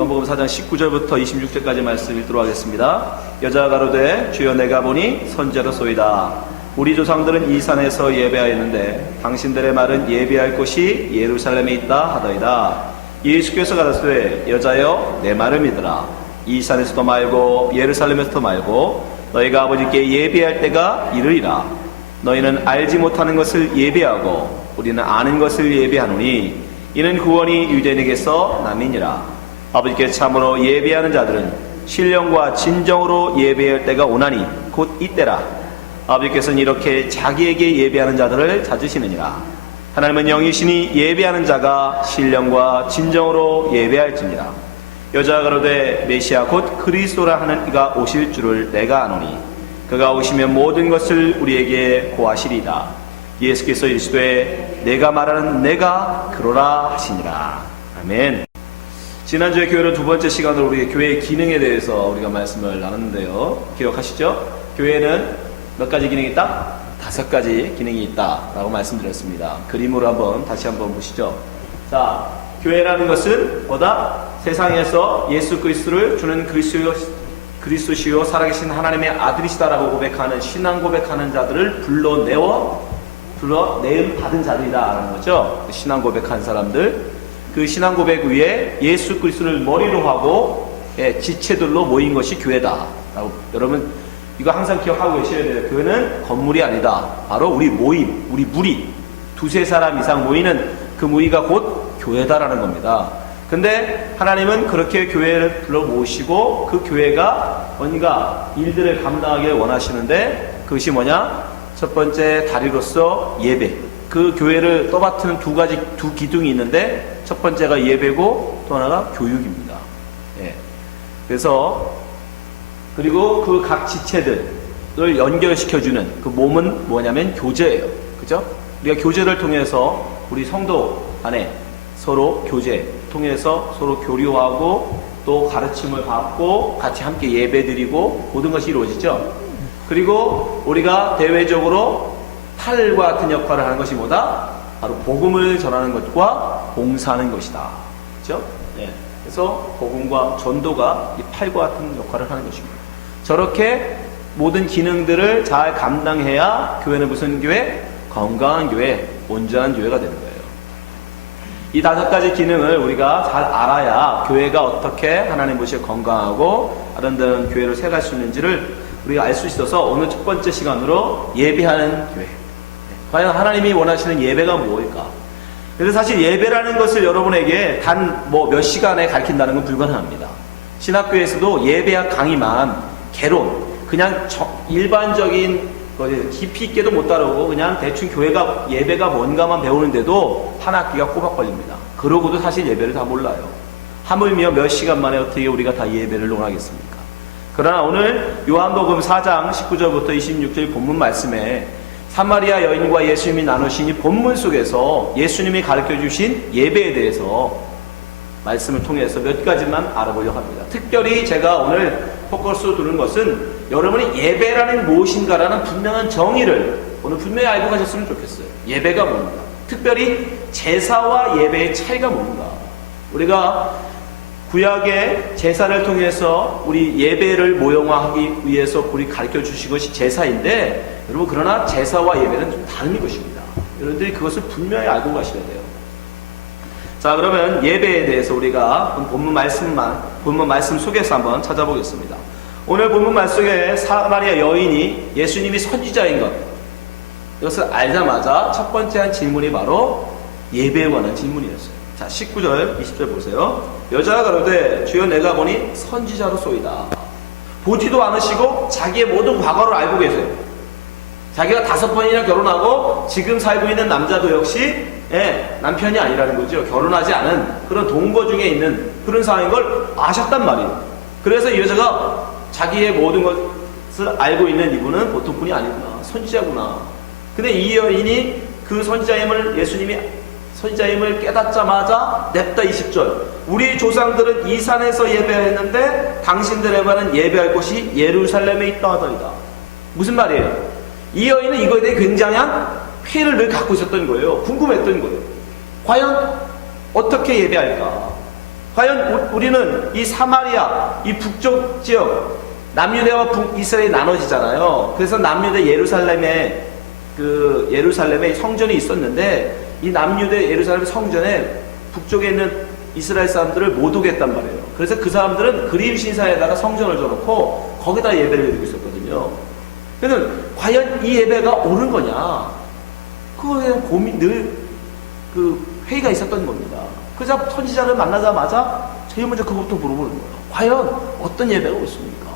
요한복음 4장 19절부터 26절까지 말씀 읽도록 하겠습니다. 여자가 가로되 주여 내가 보니 선지자로소이다. 우리 조상들은 이 산에서 예배하였는데 당신들의 말은 예배할 곳이 예루살렘에 있다 하더이다. 예수께서 가라사대 여자여 내 말을 믿으라. 이 산에서도 말고 예루살렘에서도 말고 너희가 아버지께 예배할 때가 이르리라. 너희는 알지 못하는 것을 예배하고 우리는 아는 것을 예배하노니 이는 구원이 유대인에게서 남이니라. 아버지께 참으로 예배하는 자들은 신령과 진정으로 예배할 때가 오나니 곧 이때라. 아버지께서는 이렇게 자기에게 예배하는 자들을 찾으시느니라. 하나님은 영이시니 예배하는 자가 신령과 진정으로 예배할지니라. 여자가 가로되 메시아 곧 그리스도라 하는 이가 오실 줄을 내가 아노니 그가 오시면 모든 것을 우리에게 고하시리이다. 예수께서 이르시되 내가 말하는 내가 그러라 하시니라. 아멘. 지난주에 교회는 두 번째 시간으로 우리 교회의 기능에 대해서 우리가 말씀을 나눴는데요. 기억하시죠? 교회는 몇 가지 기능이 있다? 5가지 기능이 있다라고 말씀드렸습니다. 그림으로 다시 한번 보시죠. 자, 교회라는 것은 뭐다? 세상에서 예수 그리스도를 주는 그리스도시요 살아계신 하나님의 아들이시다라고 고백하는 신앙 고백하는 자들을 불러내음 받은 자들이다라는 거죠. 신앙 고백한 사람들, 그 신앙 고백 위에 예수 그리스도를 머리로 하고 지체들로 모인 것이 교회다. 여러분 이거 항상 기억하고 계셔야 돼요. 교회는 건물이 아니다. 바로 우리 모임, 우리 무리, 2-3사람 이상 모이는 그 무리가 곧 교회다라는 겁니다. 근데 하나님은 그렇게 교회를 불러 모으시고 그 교회가 뭔가 일들을 감당하기를 원하시는데 그것이 뭐냐? 첫 번째 다리로서 예배. 그 교회를 떠받드는 두 기둥이 있는데 첫 번째가 예배고 또 하나가 교육입니다. 예. 그래서 그리고 그 각 지체들을 연결시켜주는 그 몸은 뭐냐면 교제예요. 그죠? 우리가 교제를 통해서 우리 성도 안에 서로 교제 통해서 서로 교류하고 또 가르침을 받고 같이 함께 예배드리고 모든 것이 이루어지죠. 그리고 우리가 대외적으로 팔과 같은 역할을 하는 것이 뭐다? 바로 복음을 전하는 것과 봉사하는 것이다. 그렇죠? 예. 그래서 복음과 전도가 이 팔과 같은 역할을 하는 것입니다. 저렇게 모든 기능들을 잘 감당해야 교회는 무슨 교회? 건강한 교회, 온전한 교회가 되는 거예요. 이 5가지 기능을 우리가 잘 알아야 교회가 어떻게 하나님 보시기에 건강하고 아름다운 교회로 세갈 수 있는지를 우리가 알 수 있어서 오늘 첫 번째 시간으로 예배하는 교회. 과연 하나님이 원하시는 예배가 무엇일까? 그래서 사실 예배라는 것을 여러분에게 단 몇 시간에 가르친다는 건 불가능합니다. 신학교에서도 예배학 강의만 개론, 그냥 일반적인 깊이 있게도 못 다루고 그냥 대충 교회가 예배가 뭔가만 배우는데도 한 학기가 꼬박 걸립니다. 그러고도 사실 예배를 다 몰라요. 하물며 몇 시간 만에 어떻게 우리가 다 예배를 논하겠습니까? 그러나 오늘 요한복음 4장 19절부터 26절 본문 말씀에 사마리아 여인과 예수님이 나누신 이 본문 속에서 예수님이 가르쳐 주신 예배에 대해서 말씀을 통해서 몇 가지만 알아보려고 합니다. 특별히 제가 오늘 포커스로 두는 것은 여러분이 예배라는 무엇인가라는 분명한 정의를 오늘 분명히 알고 가셨으면 좋겠어요. 예배가 뭔가, 특별히 제사와 예배의 차이가 뭔가. 우리가 구약의 제사를 통해서 우리 예배를 모형화하기 위해서 우리 가르쳐 주신 것이 제사인데 여러분 그러나 제사와 예배는 좀 다른 것입니다. 여러분들이 그것을 분명히 알고 가셔야 돼요. 자, 그러면 예배에 대해서 우리가 본문 말씀 속에서 한번 찾아보겠습니다. 오늘 본문 말씀 속에 사마리아 여인이 예수님이 선지자인 것, 이것을 알자마자 첫 번째 한 질문이 바로 예배에 관한 질문이었어요. 자, 19절, 20절 보세요. 여자가 가로되 주여 내가 보니 선지자로소이다. 보지도 않으시고 자기의 모든 과거를 알고 계세요. 자기가 5번이나 결혼하고 지금 살고 있는 남자도 역시 남편이 아니라는 거죠. 결혼하지 않은 그런 동거 중에 있는 그런 상황인 걸 아셨단 말이에요. 그래서 이 여자가 자기의 모든 것을 알고 있는 이분은 보통 분이 아니구나. 선지자구나. 근데 이 여인이 그 예수님이 선지자임을 깨닫자마자 냅다 20절. 우리 조상들은 이 산에서 예배했는데 당신들의 말은 예배할 곳이 예루살렘에 있다 하더이다. 무슨 말이에요? 이 여인은 이거에 대해 굉장한 회의를 늘 갖고 있었던 거예요. 궁금했던 거예요. 과연 어떻게 예배할까? 과연 우리는 이 사마리아, 이 북쪽 지역, 남유대와 북이스라엘이 나눠지잖아요. 그래서 남유대 예루살렘에 성전이 있었는데, 이 남유대 예루살렘 성전에 북쪽에 있는 이스라엘 사람들을 못 오게 했단 말이에요. 그래서 그 사람들은 그림 신사에다가 성전을 줘놓고 거기다 예배를 드리고 있었거든요. 그래서 과연 이 예배가 옳은 거냐? 그거에 대한 늘 회의가 있었던 겁니다. 그래서 선지자를 만나자마자 제일 먼저 그것부터 물어보는 거예요. 과연 어떤 예배가 옳습니까?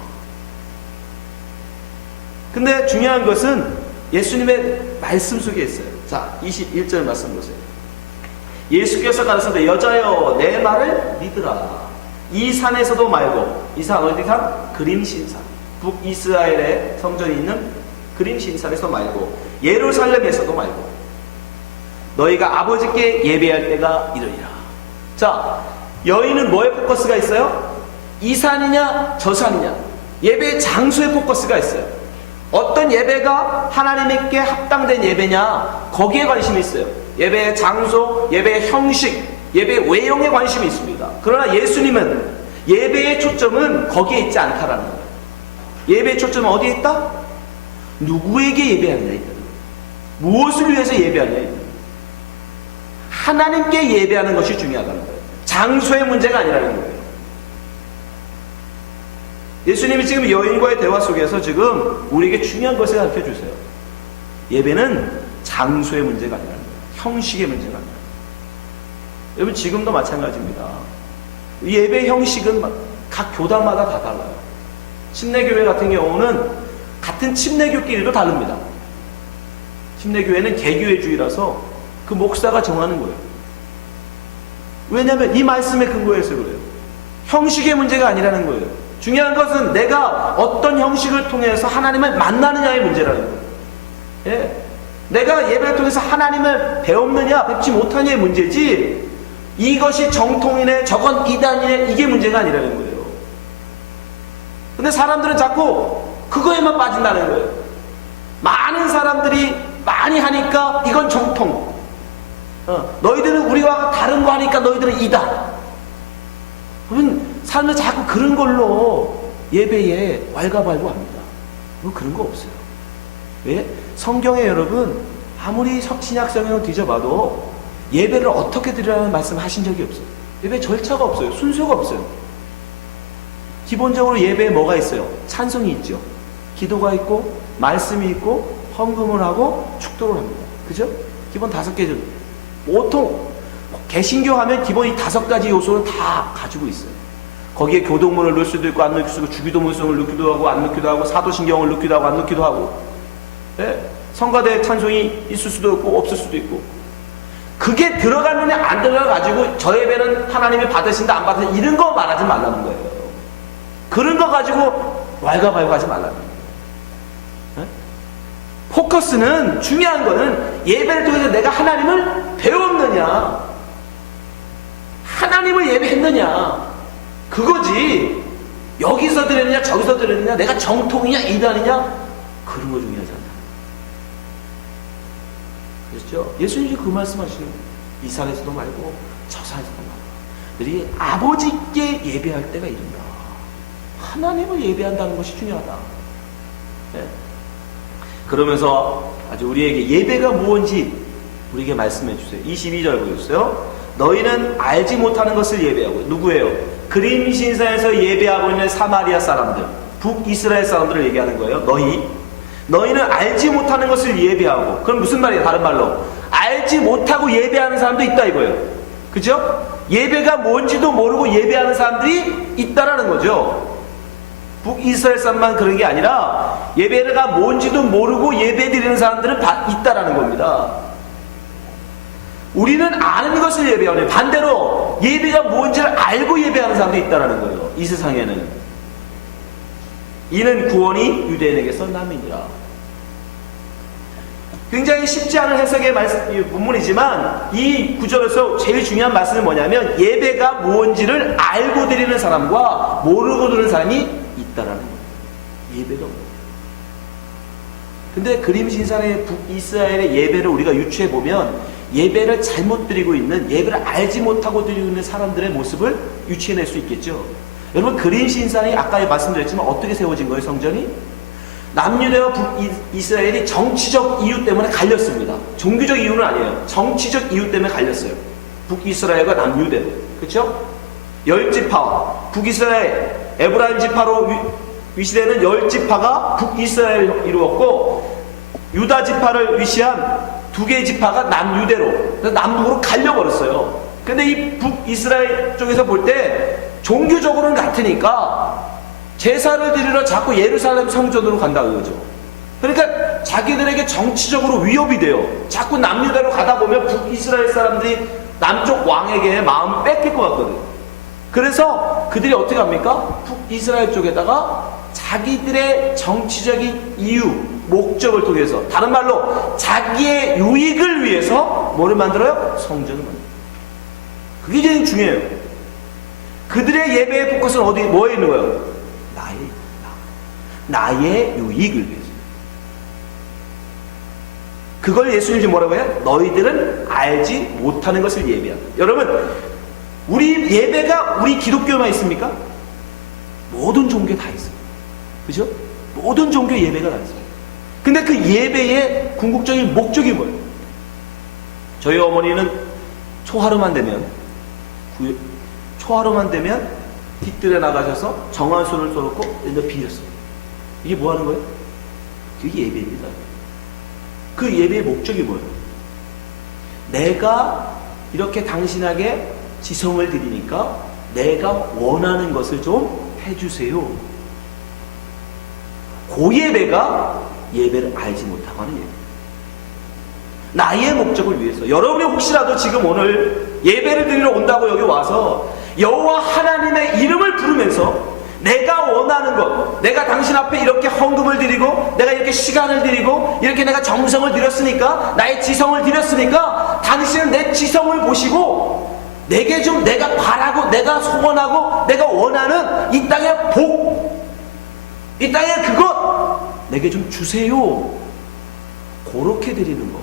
근데 중요한 것은 예수님의 말씀 속에 있어요. 자, 21절 말씀 보세요. 예수께서 가르치되 여자여 내 말을 믿으라. 이 산에서도 말고, 이 산 어디 산? 그림신산. 북이스라엘에 성전이 있는 그림신산에서 말고, 예루살렘에서도 말고, 너희가 아버지께 예배할 때가 이르리라. 자, 여인은 뭐에 포커스가 있어요? 이 산이냐 저 산이냐, 예배의 장소에 포커스가 있어요. 어떤 예배가 하나님께 합당된 예배냐, 거기에 관심이 있어요. 예배의 장소, 예배의 형식, 예배의 외형에 관심이 있습니다. 그러나 예수님은 예배의 초점은 거기에 있지 않다라는 거예요. 예배의 초점은 어디에 있다? 누구에게 예배하느냐에 있다. 무엇을 위해서 예배하느냐에 있다. 하나님께 예배하는 것이 중요하다는 거예요. 장소의 문제가 아니라는 거예요. 예수님이 지금 여인과의 대화 속에서 지금 우리에게 중요한 것을 가르쳐 주세요. 예배는 장소의 문제가 아니라는 거예요. 형식의 문제가 아니라. 여러분, 지금도 마찬가지입니다. 예배 형식은 각 교단마다 다 달라요. 침례교회 같은 경우는 같은 침례교끼리도 다릅니다. 침례교회는 개교회주의라서 그 목사가 정하는 거예요. 왜냐하면 이 말씀에 근거해서 그래요. 형식의 문제가 아니라는 거예요. 중요한 것은 내가 어떤 형식을 통해서 하나님을 만나느냐의 문제라는 거예요. 예. 내가 예배를 통해서 하나님을 배웠느냐 배우지 못하느냐의 문제지, 이것이 정통이네 저건 이단이네 이게 문제가 아니라는 거예요. 근데 사람들은 자꾸 그거에만 빠진다는 거예요. 많은 사람들이 많이 하니까 이건 정통, 너희들은 우리와 다른 거 하니까 너희들은 이단. 그러면 사람들 자꾸 그런 걸로 예배에 왈가왈부합니다. 그런 거 없어요. 왜? 성경에 여러분 아무리 신약 성경을 뒤져봐도 예배를 어떻게 드리라는 말씀 하신 적이 없어요. 예배 절차가 없어요. 순서가 없어요. 기본적으로 예배에 뭐가 있어요? 찬송이 있죠. 기도가 있고 말씀이 있고 헌금을 하고 축도를 합니다. 그죠? 기본 5개죠. 보통 개신교 하면 기본 이 5가지 요소를 다 가지고 있어요. 거기에 교동문을 넣을 수도 있고 안 넣을 수도 있고, 주기도문성을 넣기도 하고 안 넣기도 하고, 사도신경을 넣기도 하고 안 넣기도 하고, 예? 성가대 찬송이 있을 수도 있고 없을 수도 있고. 그게 들어가느냐 안 들어가가지고 저 예배는 하나님이 받으신다 안 받으신다 이런 거 말하지 말라는 거예요. 그런 거 가지고 왈가왈부 하지 말라는 거예요. 예? 포커스는, 중요한 거는 예배를 통해서 내가 하나님을 배웠느냐, 하나님을 예배했느냐, 그거지. 여기서 드렸느냐 저기서 드렸느냐, 내가 정통이냐 이단이냐, 그런 거 중요하지 않다. 그렇죠? 예수님이 그 말씀하시는 거예요. 이 산에서도 말고 저 산에서도 말고 너희 아버지께 예배할 때가 이른다. 하나님을 예배한다는 것이 중요하다. 네. 그러면서 아주 우리에게 예배가 무엇인지 우리에게 말씀해 주세요. 22절 보여주세요. 너희는 알지 못하는 것을 예배하고, 누구예요? 그림신사에서 예배하고 있는 사마리아 사람들, 북이스라엘 사람들을 얘기하는 거예요. 너희는 알지 못하는 것을 예배하고. 그럼 무슨 말이에요? 다른 말로 알지 못하고 예배하는 사람도 있다 이거예요. 그죠? 예배가 뭔지도 모르고 예배하는 사람들이 있다라는 거죠. 북이스라엘 사람만 그런 게 아니라 예배가 뭔지도 모르고 예배 드리는 사람들은 있다라는 겁니다. 우리는 아는 것을 예배하는, 반대로 예배가 뭔지를 알고 예배하는 사람도 있다라는 거예요. 이 세상에는. 이는 구원이 유대인에게서 남이니라. 굉장히 쉽지 않은 해석의 문문이지만 이 구절에서 제일 중요한 말씀은 뭐냐면, 예배가 무엇인지를 알고 드리는 사람과 모르고 드리는 사람이 있다라는 거예요. 예배가 뭐예요? 근데 그림신산의 북이스라엘의 예배를 우리가 유추해보면 예배를 잘못 드리고 있는, 예배를 알지 못하고 드리고 있는 사람들의 모습을 유추해낼 수 있겠죠. 여러분, 그린 신상이 아까 말씀드렸지만 어떻게 세워진 거예요? 성전이 남유대와 북이스라엘이 정치적 이유 때문에 갈렸습니다. 종교적 이유는 아니에요. 정치적 이유 때문에 갈렸어요. 북이스라엘과 남유대. 그렇죠? 10지파, 북이스라엘 에브라임 지파로 위시되는 10지파가 북이스라엘을 이루었고, 유다 지파를 위시한 2개의 지파가 남유대로, 남북으로 갈려버렸어요. 근데 이 북이스라엘 쪽에서 볼 때 종교적으로는 같으니까 제사를 드리러 자꾸 예루살렘 성전으로 간다 그거죠. 그러니까 자기들에게 정치적으로 위협이 돼요. 자꾸 남유대로 가다 보면 북이스라엘 사람들이 남쪽 왕에게 마음을 뺏길 것 같거든요. 그래서 그들이 어떻게 합니까? 북이스라엘 쪽에다가 자기들의 정치적인 이유, 목적을 통해서, 다른 말로 자기의 유익을 위해서 뭐를 만들어요? 성전을 만들어요. 그게 제일 중요해요. 그들의 예배의 포커스는 어디, 뭐에 있는 거예요? 나의 유익을 위해서. 그걸 예수님이 뭐라고 해요? 너희들은 알지 못하는 것을 예배한다. 여러분, 우리 예배가 우리 기독교만 있습니까? 모든 종교에 다 있어요. 그죠? 모든 종교 예배가 다 있어요. 근데 그 예배의 궁극적인 목적이 뭐예요? 저희 어머니는 초하루만 되면 뒷뜰에 나가셔서 정한손을 쏘놓고 이제 빌었어요. 이게 뭐 하는 거예요? 그게 예배입니다. 그 예배의 목적이 뭐예요? 내가 이렇게 당신에게 지성을 드리니까 내가 원하는 것을 좀 해주세요. 그 예배가 예배를 알지 못하고 하는 예배. 나의 목적을 위해서. 여러분이 혹시라도 지금 오늘 예배를 드리러 온다고 여기 와서 여호와 하나님의 이름을 부르면서 내가 원하는 것, 내가 당신 앞에 이렇게 헌금을 드리고 내가 이렇게 시간을 드리고 이렇게 내가 정성을 들였으니까, 나의 지성을 들였으니까 당신은 내 지성을 보시고 내게 좀 내가 바라고 내가 소원하고 내가 원하는 이 땅의 복, 이 땅의 그것 내게 좀 주세요. 그렇게 드리는 거.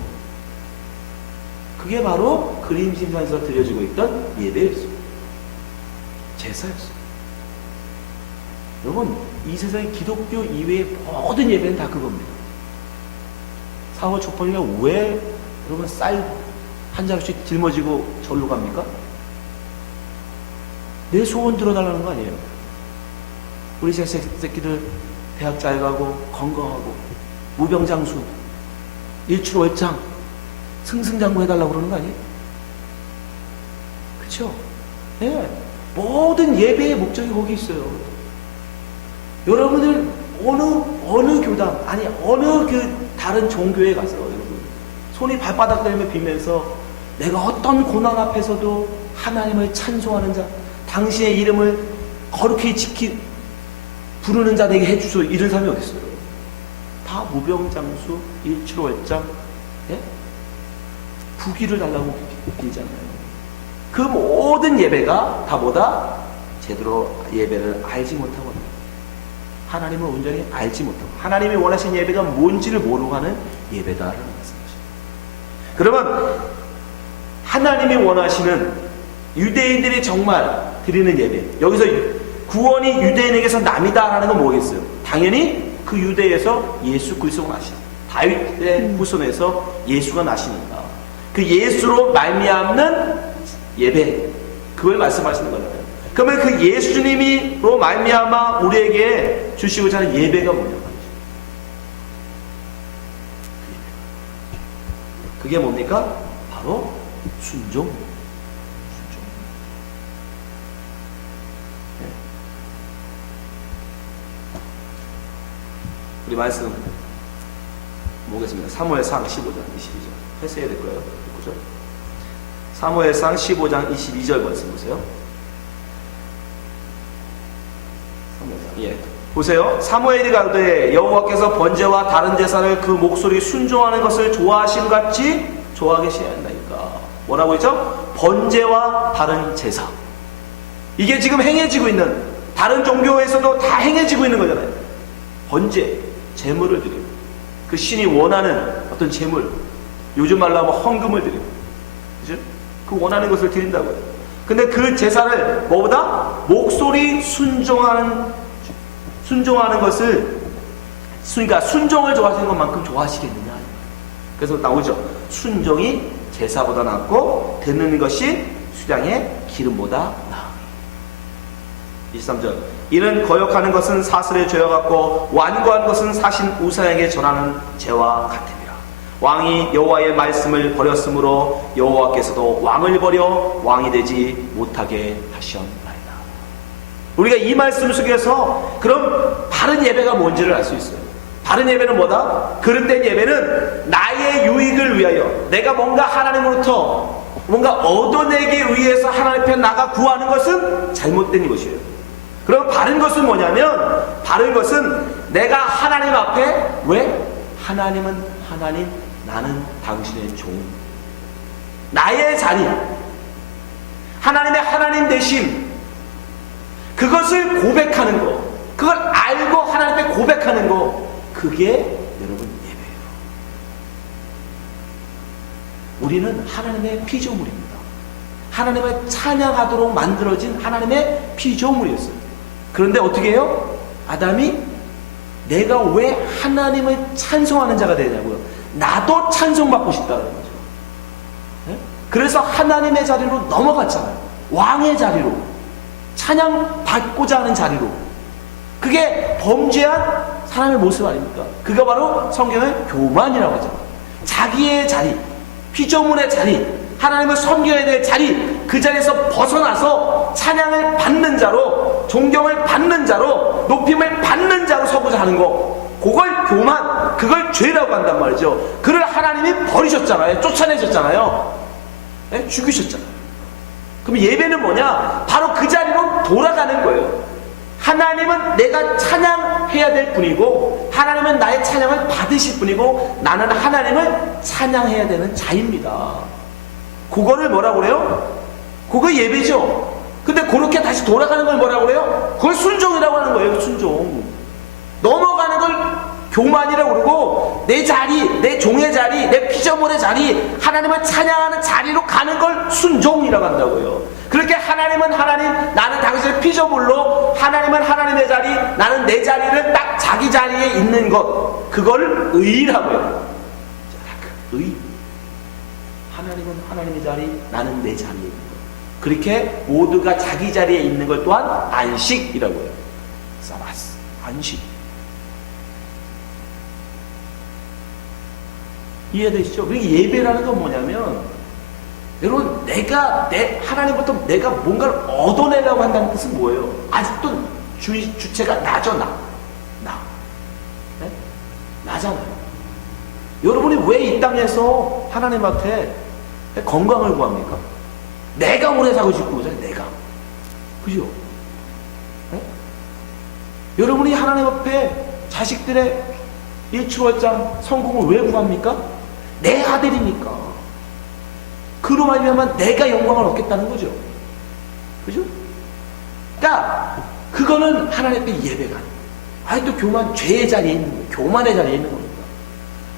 그게 바로 그림신상에서 드려지고 있던 예배였어요. 제사였어요. 여러분, 이 세상의 기독교 이외의 모든 예배는 다 그겁니다. 사월 초벌이가 왜 여러분 쌀 한 자루씩 짊어지고 절로 갑니까? 내 소원 들어달라는 거 아니에요. 우리 새끼들 대학 잘 가고 건강하고 무병장수 일출월장 승승장구 해달라고 그러는 거 아니에요? 그쵸? 네. 모든 예배의 목적이 거기 있어요. 여러분들 어느 교당, 아니 어느 그 다른 종교에 가서 여러분 손이 발바닥 들며 빌면서 내가 어떤 고난 앞에서도 하나님을 찬송하는 자, 당신의 이름을 거룩히 부르는 자 내게 해주소, 이런 사람이 어디 있어요? 다 무병장수, 일출월장, 예? 부귀를 달라고 빌잖아요. 그 모든 예배가 다보다 제대로 예배를 알지 못하고 합니다. 하나님을 온전히 알지 못하고 하나님이 원하신 예배가 뭔지를 모르고 하는 예배다라는 말씀이죠. 그러면 하나님이 원하시는 유대인들이 정말 드리는 예배, 여기서 구원이 유대인에게서 남이다라는 건 뭐겠어요? 당연히 그 유대에서 예수 그리스도가 나시다. 다윗의 후손에서 예수가 나시니까 그 예수로 말미암는 예배, 그걸 말씀하시는 거잖아요. 그러면 그 예수님이로 말미암아 우리에게 주시고자 하는 예배가 뭐냐? 그게 뭡니까? 바로 순종. 네. 우리 말씀 보겠습니다. 사무엘상 15장 22절. 했어야 될 거예요. 그죠? 사무엘상 15장 22절 말씀 보세요. 예. 보세요. 사무엘이 가로되 여호와께서 번제와 다른 제사를 그 목소리 순종하는 것을 좋아하심 같이 좋아하게 하시나이까. 뭐라고 했죠? 번제와 다른 제사. 이게 지금 행해지고 있는, 다른 종교에서도 다 행해지고 있는 거잖아요. 번제, 제물을 드리고 그 신이 원하는 어떤 제물, 요즘 말로 하면 헌금을 드리고 그죠? 그 원하는 것을 드린다고요. 근데 그 제사를 뭐보다 목소리 순종하는 것을, 그러니까 순종을 좋아하시는 것만큼 좋아하시겠느냐. 그래서 나오죠. 순종이 제사보다 낫고 듣는 것이 수량의 기름보다 나으니. 23절. 이는 거역하는 것은 사슬에 죄와 같고 완고한 것은 사신 우상에게 전하는 죄와 같으니라. 왕이 여호와의 말씀을 버렸으므로 여호와께서도 왕을 버려 왕이 되지 못하게 하셨나이다. 우리가 이 말씀 속에서 그럼 바른 예배가 뭔지를 알 수 있어요. 바른 예배는 뭐다? 그릇된 예배는 나의 유익을 위하여, 내가 뭔가 하나님으로부터 뭔가 얻어내기 위해서 하나님 앞에 나가 구하는 것은 잘못된 것이에요. 그럼 바른 것은 뭐냐면, 바른 것은 내가 하나님 앞에, 왜? 하나님은 하나님, 나는 당신의 종, 나의 자리, 하나님의 하나님 되심, 그것을 고백하는 거, 그걸 알고 하나님 앞에 고백하는 거, 그게 여러분 예배예요. 우리는 하나님의 피조물입니다. 하나님을 찬양하도록 만들어진 하나님의 피조물이었어요. 그런데 어떻게 해요? 아담이 내가 왜 하나님을 찬송하는 자가 되냐고요. 나도 찬송받고 싶다는 거죠. 네? 그래서 하나님의 자리로 넘어갔잖아요. 왕의 자리로, 찬양받고자 하는 자리로. 그게 범죄한 사람의 모습 아닙니까? 그가 바로 성경의 교만이라고 하죠. 자기의 자리, 피조물의 자리, 하나님을 섬겨야 될 자리, 그 자리에서 벗어나서 찬양을 받는 자로, 존경을 받는 자로, 높임을 받는 자로 서고자 하는 거, 그걸 교만, 그걸 죄라고 한단 말이죠. 그를 하나님이 버리셨잖아요. 쫓아내셨잖아요. 네? 죽이셨잖아요. 그럼 예배는 뭐냐? 바로 그 자리로 돌아가는 거예요. 하나님은 내가 찬양해야 될 뿐이고, 하나님은 나의 찬양을 받으실 뿐이고, 나는 하나님을 찬양해야 되는 자입니다. 그거를 뭐라고 그래요? 그거 예배죠. 근데 그렇게 다시 돌아가는 걸 뭐라고 그래요? 그걸 순종이라고 하는 거예요. 순종. 넘어가는 걸 교만이라고 그러고, 내 자리, 내 종의 자리, 내 피조물의 자리, 하나님을 찬양하는 자리로 가는 걸 순종이라고 한다고요. 그렇게 하나님은 하나님, 나는 당신의 피조물로, 하나님은 하나님의 자리, 나는 내 자리를 딱 자기 자리에 있는 것, 그걸 의라고 해요. 의. 하나님은 하나님의 자리, 나는 내 자리에 있는 것. 그렇게 모두가 자기 자리에 있는 것 또한 안식이라고 해요. 사바스, 안식. 이해되시죠? 그리고 예배라는 건 뭐냐면, 여러분, 하나님부터 내가 뭔가를 얻어내려고 한다는 뜻은 뭐예요? 아직도 주체가 나죠, 나. 네? 나잖아요. 여러분이 왜 이 땅에서 하나님한테 건강을 구합니까? 내가 오래 살고 싶고, 그죠? 내가. 그죠? 네? 여러분이 하나님 앞에 자식들의 일취월장 성공을 왜 구합니까? 내 아들이니까. 그로 말미암아 내가 영광을 얻겠다는 거죠. 그죠? 그러니까 그거는 하나님 앞에 예배가 아니 또 교만, 죄의 자리에 있는 거예요. 교만의 자리에 있는 겁니다.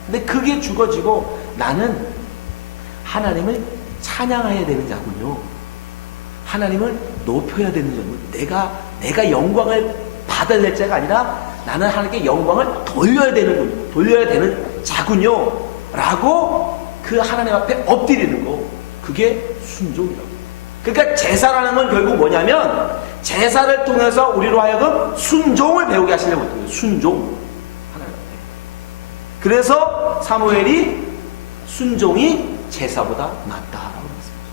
근데 그게 죽어지고 나는 하나님을 찬양해야 되는 자군요. 하나님을 높여야 되는 자군요. 내가 영광을 받아야 될 자가 아니라 나는 하나님께 영광을 돌려야 되는군요. 돌려야 되는 자군요. 라고 그 하나님 앞에 엎드리는 거, 그게 순종이라고. 그러니까 제사라는 건 결국 뭐냐면, 제사를 통해서 우리로 하여금 순종을 배우게 하시려고 했거든요. 순종. 하나님 앞에. 그래서 사무엘이 순종이 제사보다 낫다라고 했습니다.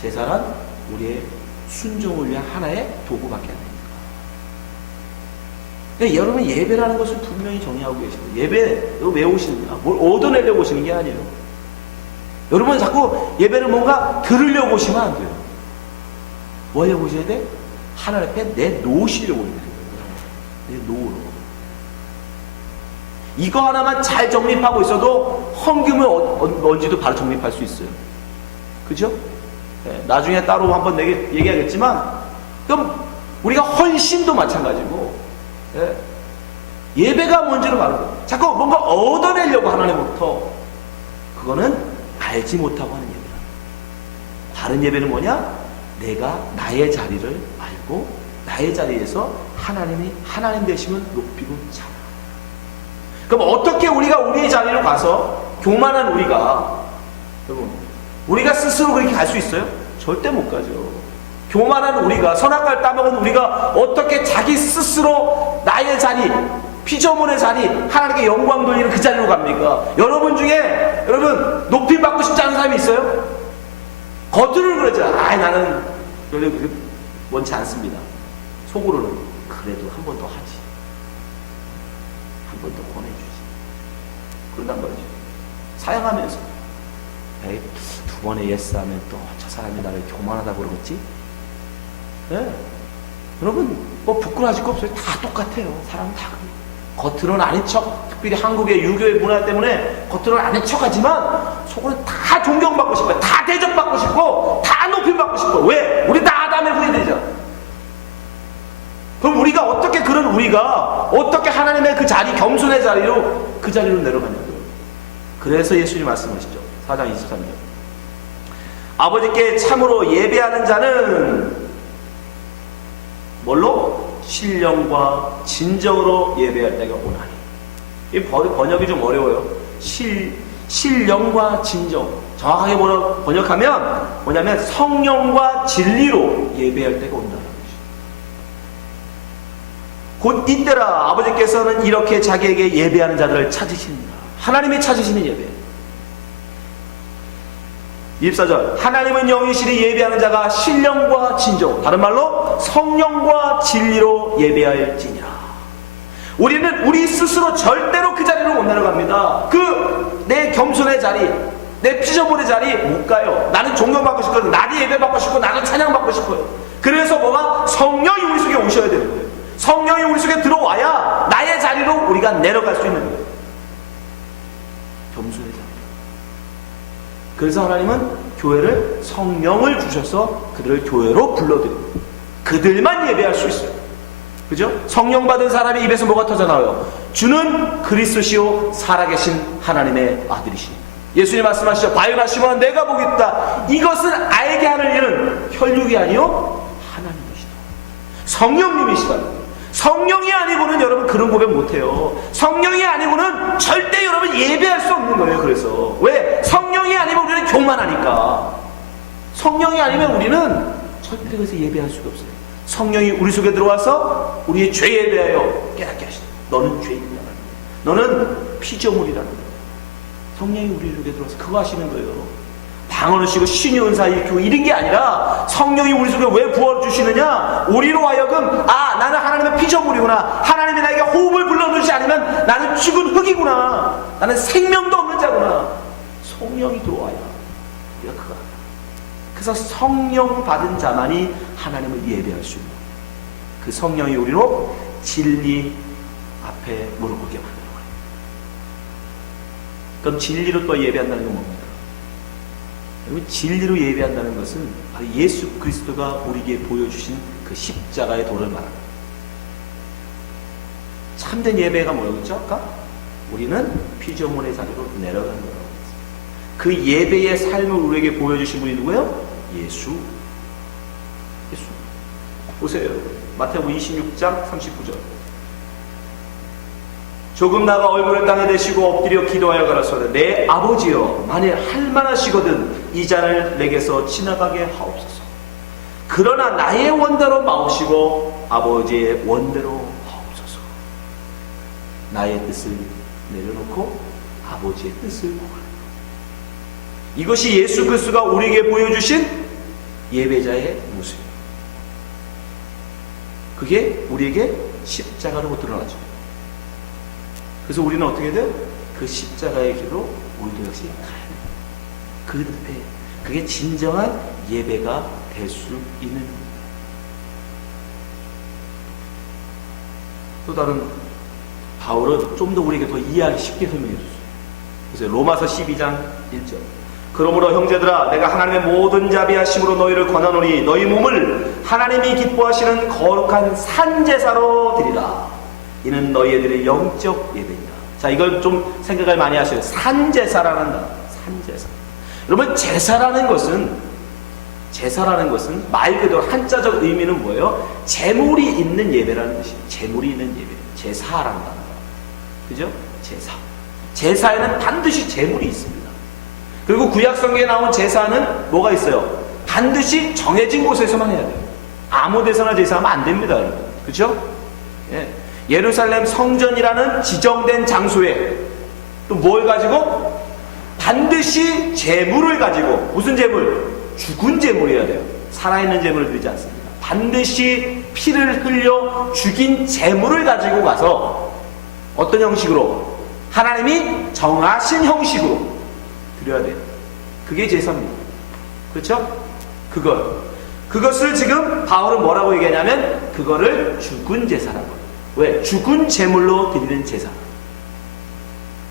제사란 우리의 순종을 위한 하나의 도구밖에 안 됩니다. 그러니까 여러분 예배라는 것을 분명히 정의하고 계십니다. 예배 왜 오시느냐? 뭘 얻어내려고 오시는 게 아니에요. 여러분 자꾸 예배를 뭔가 들으려고 오시면 안 돼요. 뭐 하려고 오셔야 돼? 하나님 앞에 내놓으시려고 오는 거예요. 내놓으러. 이거 하나만 잘 정립하고 있어도 헌금은 뭔지도 바로 정립할 수 있어요. 그죠? 네, 나중에 따로 한번 얘기하겠지만, 그럼 우리가 헌신도 마찬가지고, 네, 예배가 뭔지를 말하고, 자꾸 뭔가 얻어내려고 하나님부터, 그거는 알지 못하고 하는 예배다. 바른 예배는 뭐냐? 내가 나의 자리를 알고 나의 자리에서 하나님이 하나님 되심을 높이고 찬양. 그럼 어떻게 우리가 우리의 자리로 가서 교만한 우리가, 여러분, 우리가 스스로 그렇게 갈 수 있어요? 절대 못 가죠. 교만한 우리가, 선악과를 따먹은 우리가 어떻게 자기 스스로 나의 자리, 피조물의 자리, 하나님께 영광 돌리는 그 자리로 갑니까? 여러분 중에 여러분 높임 받고 싶지 않은 사람이 있어요? 겉으로는 그러죠. 나는 원치 않습니다. 속으로는 그래도 한 번 더 하지, 한 번 더 권해주지. 그런단 말이죠. 사양하면서 두 번의 예스 하면 또 저 사람이 나를 교만하다고 그러겠지? 네. 여러분 뭐 부끄러워하실 거 없어요. 다 똑같아요. 사람은 다 그래요. 겉으로는 아닌 척, 특별히 한국의 유교의 문화 때문에 겉으로는 아닌 척하지만 속으로는 다 존경받고 싶어요. 다 대접받고 싶고 다 높임받고 싶어. 왜? 우리 다 아담의 후예되죠. 그럼 우리가 어떻게, 그런 우리가 어떻게 하나님의 그 자리, 겸손의 자리로 그 자리로 내려가냐고요. 그래서 예수님 말씀하시죠. 4장 23절. 아버지께 참으로 예배하는 자는 뭘로? 신령과 진정으로 예배할 때가 오나니. 이 번역이 좀 어려워요. 신령과 진정. 정확하게 번역하면 뭐냐면 성령과 진리로 예배할 때가 온다는 것이죠. 곧 이때라 아버지께서는 이렇게 자기에게 예배하는 자들을 찾으십니다. 하나님이 찾으시는 예배. 24절. 하나님은 영이시니 예배하는 자가 신령과 진정, 다른 말로 성령과 진리로 예배할지니라. 우리는 우리 스스로 절대로 그 자리로 못 내려갑니다. 내 겸손의 자리, 내 피조물의 자리 못 가요. 나는 존경받고 싶거든. 나도 예배받고 싶고 나도 찬양받고 싶어요. 그래서 뭐가? 성령이 우리 속에 오셔야 되는 거예요. 성령이 우리 속에 들어와야 나의 자리로 우리가 내려갈 수 있는 거예요. 겸손의 자리. 그래서 하나님은 교회를, 성령을 주셔서 그들을 교회로 불러들입니다. 그들만 예배할 수 있어요. 그죠? 성령 받은 사람의 입에서 뭐가 터져나와요? 주는 그리스도시요 살아계신 하나님의 아들이시니. 예수님 말씀하시죠. 바요나 시몬아 내가 보겠다. 이것을 알게 하는 일은 혈육이 아니요 하나님이시다. 성령님이시다. 성령이 아니고는 여러분 그런 고백 못해요. 성령이 아니고는 절대 여러분 예배할 수 없는 거예요. 그래서 왜? 성령이 아니면 우리는 교만하니까. 성령이 아니면 우리는 절대 그래서 예배할 수가 없어요. 성령이 우리 속에 들어와서 우리의 죄에 대하여 깨닫게 하시다. 너는 죄인이다. 너는 피조물이라는 거예요. 성령이 우리 속에 들어와서 그거 하시는 거예요. 방언을 쉬고 신의 은사 일으키고 이런 게 아니라 성령이 우리 속에 왜 부어를 주시느냐? 우리로 하여금 나는 하나님의 피조물이구나. 하나님이 나에게 호흡을 불러주지 않으면 나는 죽은 흙이구나. 나는 생명도 없는 자구나. 성령이 들어와야 우리가 그거 알아. 그래서 성령 받은 자만이 하나님을 예배할 수 있는 거예요. 그 성령이 우리로 진리 앞에 무릎 꿇게 만드는 거예요. 그럼 진리로 또 예배한다는 건 뭡니까? 진리로 예배한다는 것은 바로 예수 그리스도가 우리에게 보여주신 그 십자가의 도를 말합니다. 참된 예배가 뭐였죠? 아까? 우리는 피조물의 자리로 내려가는 거라고 했어요. 그 예배의 삶을 우리에게 보여주신 분이 누구예요? 예수. 보세요. 마태복음 26장 39절. 조금 나가 얼굴을 땅에 대시고 엎드려 기도하여 가라사대 내 아버지여 만일 할만하시거든 이 잔을 내게서 지나가게 하옵소서. 그러나 나의 원대로 마오시고 아버지의 원대로 하옵소서. 나의 뜻을 내려놓고 아버지의 뜻을 구하라. 이것이 예수 그리스도가 우리에게 보여주신 예배자의 모습이에요. 그게 우리에게 십자가로 드러나죠. 그래서 우리는 어떻게 돼요? 그 십자가의 길로 우리도 역시 가야 돼요. 그게 진정한 예배가 될 수 있는 겁니다. 또 다른 바울은 좀 더 우리에게 더 이해하기 쉽게 설명해 줬어요. 그래서 로마서 12장 1절. 그러므로 형제들아 내가 하나님의 모든 자비하심으로 너희를 권하노니 너희 몸을 하나님이 기뻐하시는 거룩한 산제사로 드리라. 이는 너희들의 영적 예배이다. 자, 이걸 좀 생각을 많이 하셔요. 산제사라는 단어. 산제사. 여러분, 제사라는 것은 제사라는 것은 말 그대로 한자적 의미는 뭐예요? 제물이 있는 예배라는 뜻이에요. 제물이 있는 예배. 제사라는 단어가. 그죠? 제사. 제사에는 반드시 제물이 있습니다. 그리고 구약성경에 나온 제사는 뭐가 있어요? 반드시 정해진 곳에서만 해야 돼요. 아무 데서나 제사하면 안 됩니다, 여러분. 그죠? 예. 예루살렘 성전이라는 지정된 장소에 또 뭘 가지고? 반드시 제물을 가지고, 무슨 제물? 죽은 제물이어야 돼요. 살아있는 제물을 드리지 않습니다. 반드시 피를 흘려 죽인 제물을 가지고 가서 어떤 형식으로? 하나님이 정하신 형식으로 드려야 돼요. 그게 제사입니다. 그렇죠? 그것을 지금 바울은 뭐라고 얘기하냐면 그거를 죽은 제사라고 해요. 왜? 죽은 제물로 드리는 제사.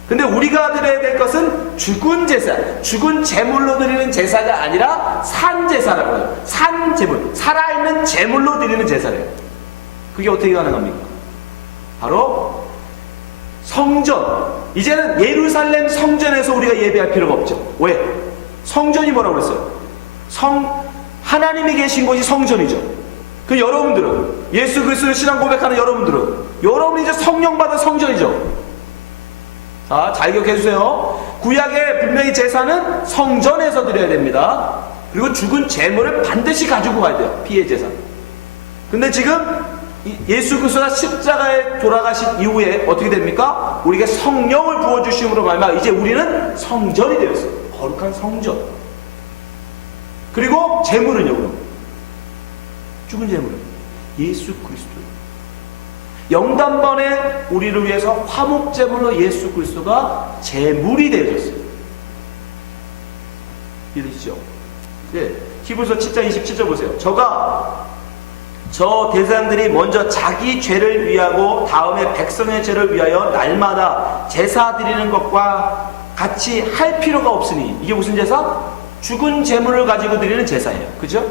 근데 우리가 드려야 될 것은 죽은 제사, 죽은 제물로 드리는 제사가 아니라 산 제사라고 해요. 산 제물, 살아있는 제물로 드리는 제사래요. 그게 어떻게 가능합니까? 바로 성전. 이제는 예루살렘 성전에서 우리가 예배할 필요가 없죠. 왜? 성전이 뭐라고 그랬어요? 하나님이 계신 곳이 성전이죠. 그 여러분들은, 예수 그리스도를 신앙 고백하는 여러분들은 이제 성령 받은 성전이죠. 자, 잘 기억해 주세요. 구약에 분명히 제사는 성전에서 드려야 됩니다. 그리고 죽은 제물을 반드시 가지고 가야 돼요. 피의 제사. 근데 지금 예수 그리스도가 십자가에 돌아가신 이후에 어떻게 됩니까? 우리가 성령을 부어주심으로 말미암아 이제 우리는 성전이 되었어요. 거룩한 성전. 그리고 제물은요, 그럼? 죽은 제물은 예수 그리스도. 영단번에 우리를 위해서 화목제물로 예수 그리스도가 제물이 되어졌어요. 이해되시죠? 네. 히브리서 7장 27절 보세요. 저 대상들이 먼저 자기 죄를 위하고 다음에 백성의 죄를 위하여 날마다 제사 드리는 것과 같이 할 필요가 없으니, 이게 무슨 제사? 죽은 제물을 가지고 드리는 제사예요. 그죠?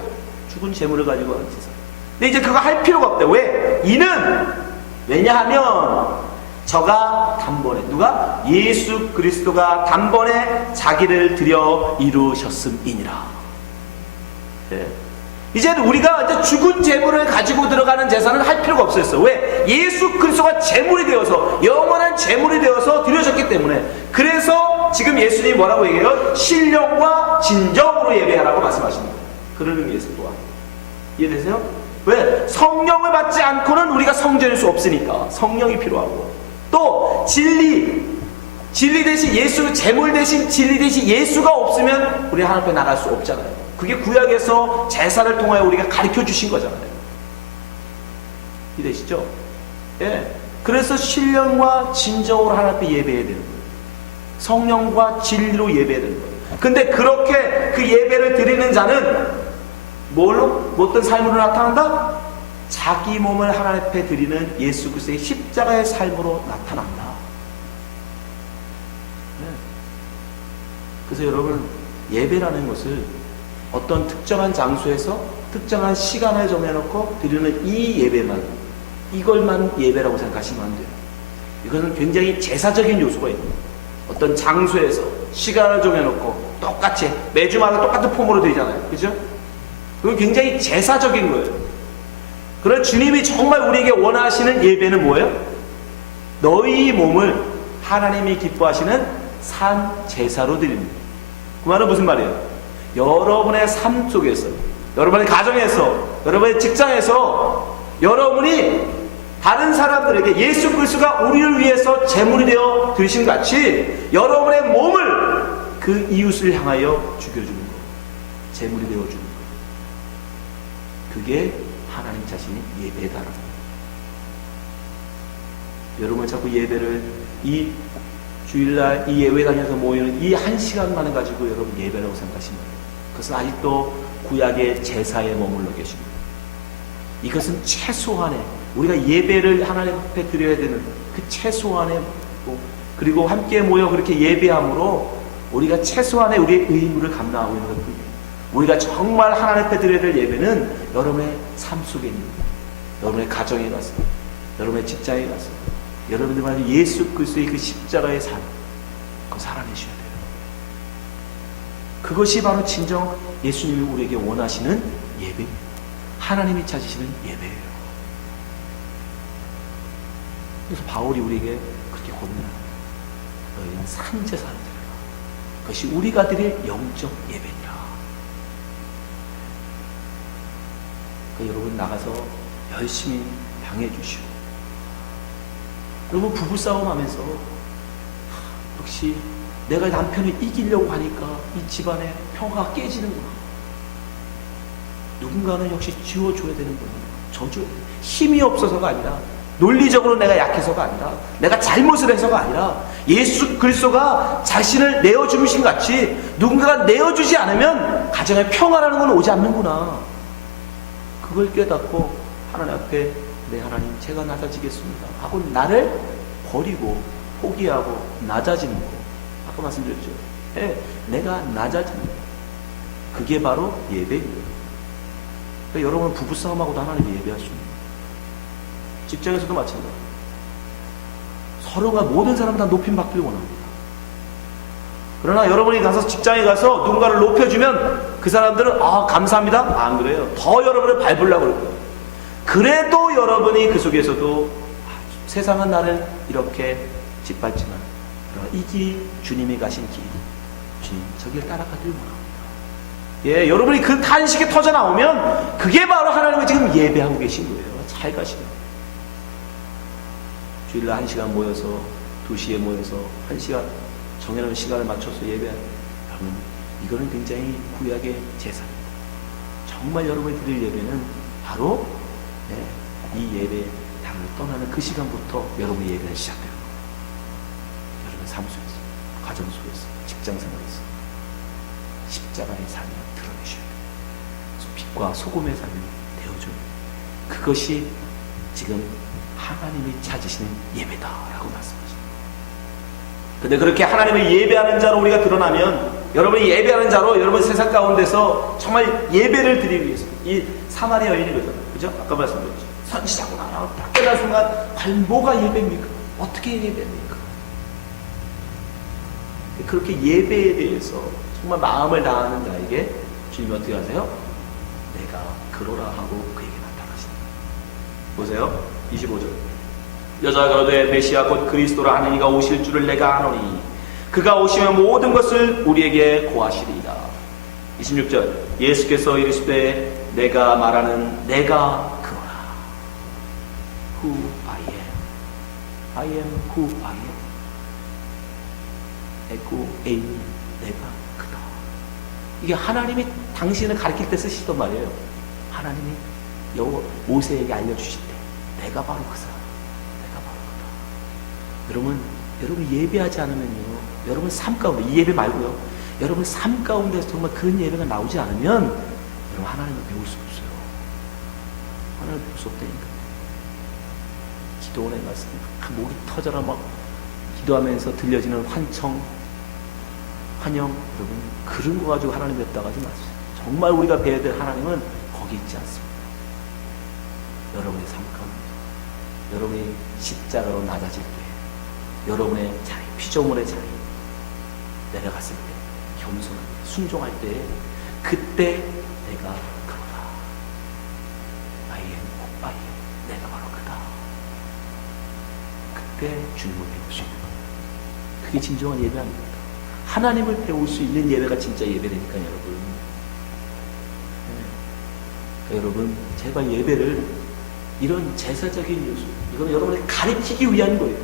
죽은 제물을 가지고 하는 제사. 근데 이제 그거 할 필요가 없대. 왜? 왜냐하면 저가 단번에, 누가? 예수 그리스도가 단번에 자기를 드려 이루셨음이니라. 네. 이제는 우리가 이제 죽은 제물을 가지고 들어가는 제사는 할 필요가 없었어요. 왜? 예수 그리스도가 제물이 되어서, 영원한 제물이 되어서 드려졌기 때문에. 그래서 지금 예수님이 뭐라고 얘기해요? 신령과 진정으로 예배하라고 말씀하십니다. 그런 의미에서 또한. 이해되세요? 왜? 성령을 받지 않고는 우리가 성전일 수 없으니까 성령이 필요하고, 또 진리 대신 예수, 제물 대신 진리 대신 예수가 없으면 우리 하나님 앞에 나갈 수 없잖아요. 그게 구약에서 제사를 통하여 우리가 가르쳐 주신 거잖아요. 이해되시죠? 예. 그래서 신령과 진정으로 하나님 앞에 예배해야 되는 거예요. 성령과 진리로 예배해야 되는 거예요. 근데 그렇게 그 예배를 드리는 자는 어떤 삶으로 나타난다? 자기 몸을 하나님 앞에 드리는 예수 그리스도의 십자가의 삶으로 나타난다. 네. 그래서 여러분, 예배라는 것을 어떤 특정한 장소에서 특정한 시간을 정해놓고 드리는 이 예배만, 이걸만 예배라고 생각하시면 안 돼요. 이것은 굉장히 제사적인 요소가 있는, 어떤 장소에서 시간을 정해놓고 똑같이 매주마다 똑같은 폼으로 드리잖아요. 그죠? 그건 굉장히 제사적인 거예요. 그런 주님이 정말 우리에게 원하시는 예배는 뭐예요? 너희 몸을 하나님이 기뻐하시는 산 제사로 드리는 거예요. 그 말은 무슨 말이에요? 여러분의 삶 속에서, 여러분의 가정에서, 여러분의 직장에서 여러분이 다른 사람들에게 예수 그리스도가 우리를 위해서 제물이 되어 드리신 같이 여러분의 몸을 그 이웃을 향하여 죽여주는 거예요. 제물이 되어주는 거예요. 그게 하나님 자신이 예배다라는 거예요. 여러분 자꾸 예배를, 이 주일날 이 예배당에서 모이는 이 한 시간만을 가지고 여러분 예배라고 생각하시면 그것은 아직도 구약의 제사에 머물러 계십니다. 이것은 최소한의, 우리가 예배를 하나님 앞에 드려야 되는 그 최소한의, 그리고 함께 모여 그렇게 예배함으로 우리가 최소한의 우리의 의무를 감당하고 있는 것뿐이에요. 우리가 정말 하나님 앞에 드려야 될 예배는 여러분의 삶 속에 있는 거예요. 여러분의 가정에 가서, 여러분의 직장에 가서, 여러분들만의 예수 그리스도의 그 십자가의 삶, 그거 살아내셔야 돼요. 그것이 바로 진정 예수님이 우리에게 원하시는 예배입니다. 하나님이 찾으시는 예배예요. 그래서 바울이 우리에게 그렇게 권면합니다. 너희는 산제사를 드려라. 그것이 우리가 드릴 영적 예배니라. 그러니까 여러분 나가서 열심히 당해 주시고, 여러분 부부싸움 하면서 역시 내가 남편을 이기려고 하니까 이 집안의 평화가 깨지는구나. 누군가는 역시 지워줘야 되는구나. 져줘야 돼. 힘이 없어서가 아니라, 논리적으로 내가 약해서가 아니라, 내가 잘못을 해서가 아니라, 예수 그리스도가 자신을 내어주신 같이 누군가가 내어주지 않으면 가정에 평화라는 건 오지 않는구나. 그걸 깨닫고 하나님 앞에 네 하나님 제가 낮아지겠습니다 하고 나를 버리고 포기하고 낮아지는 거. 아까 말씀드렸죠. 내가 낮아지는 거. 그게 바로 예배예요. 그러니까 여러분 부부싸움하고도 하나님을 예배할 수 있는 거예요. 직장에서도 마찬가지예요. 서로가 모든 사람은 다 높임받기를 원합니다. 그러나 여러분이 가서 직장에 가서 누군가를 높여주면 그 사람들은 감사합니다? 안 그래요. 더 여러분을 밟으려고 그래요. 그래도 여러분이 그 속에서도 세상은 나를 이렇게 짓밟지만 이 길이 주님이 가신 길이 주님 저 길 따라가길 원합니다. 여러분이 그 탄식이 터져 나오면 그게 바로 하나님이 지금 예배하고 계신 거예요. 잘 가시면 주일날 1시간 모여서 2시에 모여서 1시간 정해놓은 시간을 맞춰서 예배하는, 여러분 이거는 굉장히 구약의 제사입니다. 정말 여러분이 드릴 예배는 바로 이 예배 당을 떠나는 그 시간부터 여러분의 예배는 시작되는 거예요. 여러분의 삶 속에서, 가정 속에서, 직장 생활에서 십자가의 삶을 드러내셔야 돼요. 빛과 소금의 삶을 되어줘야 돼요. 그것이 지금 하나님이 찾으시는 예배다라고 말씀하십니다. 근데 그렇게 하나님을 예배하는 자로 우리가 드러나면, 여러분이 예배하는 자로 여러분 세상 가운데서 정말 예배를 드리기 위해서, 이 사마리아 여인이 그러잖아요. 그죠? 아까 말씀드렸죠. 선지자고 나라 딱 깨달은 순간 뭐가 예배입니까? 어떻게 예배합니까? 그렇게 예배에 대해서 정말 마음을 다하는 자에게 주님이 어떻게 하세요? 내가 그러라 하고 그에게 나타나신다. 보세요. 25절. 여자가 가로되 메시아 곧 그리스도라 하는 이가 오실 줄을 내가 아노니 그가 오시면 모든 것을 우리에게 고하시리이다. 26절. 예수께서 이르시되 내가 말하는 내가 그러라. Who I am. I am who I am. 에고 에이미 내가 그다. 이게 하나님이 당신을 가르칠 때 쓰시던 말이에요. 하나님이 모세에게 알려주실 때 내가 바로 그 사람, 내가 바로 그다. 여러분 예배하지 않으면요, 여러분 삶 가운데, 이 예배 말고요, 여러분 삶 가운데서 정말 그런 예배가 나오지 않으면 여러분 하나님을 배울 수 없어요. 하나님을 배울 수 없다니까. 기도원의 말씀, 목이 터져라 막 기도하면서 들려지는 환영, 여러분 그런 거 가지고 하나님 뵙다가 하지 마세요. 정말 우리가 배워야 될 하나님은 거기 있지 않습니다. 여러분의 삶 가운데, 여러분이 십자가로 낮아질 때, 여러분의 자리, 피조물의 자리 내려갔을 때, 겸손하게 순종할 때, 그때 내가 그러다. I am, 내가 바로 그다. 그때 주님을 배울 수 있는 거예요. 그게 진정한 예배 아닙니까? 하나님을 배울 수 있는 예배가 진짜 예배니까요, 여러분. 여러분 제발 예배를 이런 제사적인 요소, 이건 여러분을 가리키기 위한 거예요.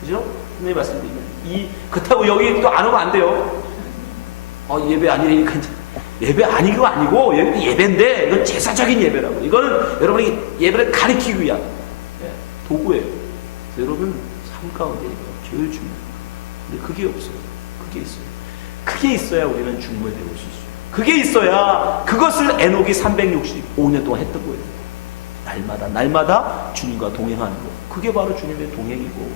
그죠? 분명히 말씀드리면 그렇다고 여기 또 안 오면 안 돼요. 예배 아니니까 예배 아니고 아니고 예배인데 이건 제사적인 예배라고. 이거는 여러분이 예배를 가리키기 위한 도구예요. 여러분 삶 가운데 제일 중요해요. 근데 그게 없어요. 그게 있어요. 그게 있어야 우리는 주님을 배울 수 있어요. 그게 있어야, 그것을 에녹이 365년 동안 했던 거예요. 날마다 주님과 동행하는 거. 그게 바로 주님의 동행이고,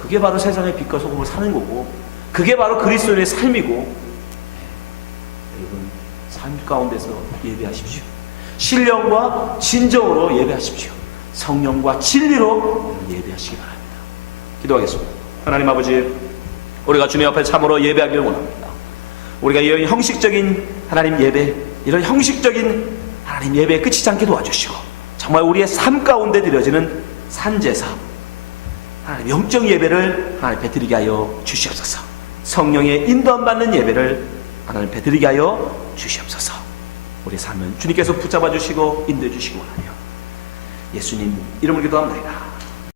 그게 바로 세상의 빛과 소금을 사는 거고, 그게 바로 그리스도인의 삶이고. 여러분 삶 가운데서 예배하십시오. 신령과 진정으로 예배하십시오. 성령과 진리로 예배하시기 바랍니다. 기도하겠습니다. 하나님 아버지, 우리가 주님 앞에 참으로 예배하기를 원합니다. 우리가 이런 형식적인 하나님 예배, 이런 형식적인 하나님 예배에 그치지 않게 도와주시고 정말 우리의 삶 가운데 드려지는 산제사, 하나님 영적 예배를 하나님 베드리게 하여 주시옵소서. 성령의 인도함 받는 예배를 하나님 베드리게 하여 주시옵소서. 우리 삶은 주님께서 붙잡아 주시고 인도해 주시기 원하며 예수님 이름으로 기도합니다.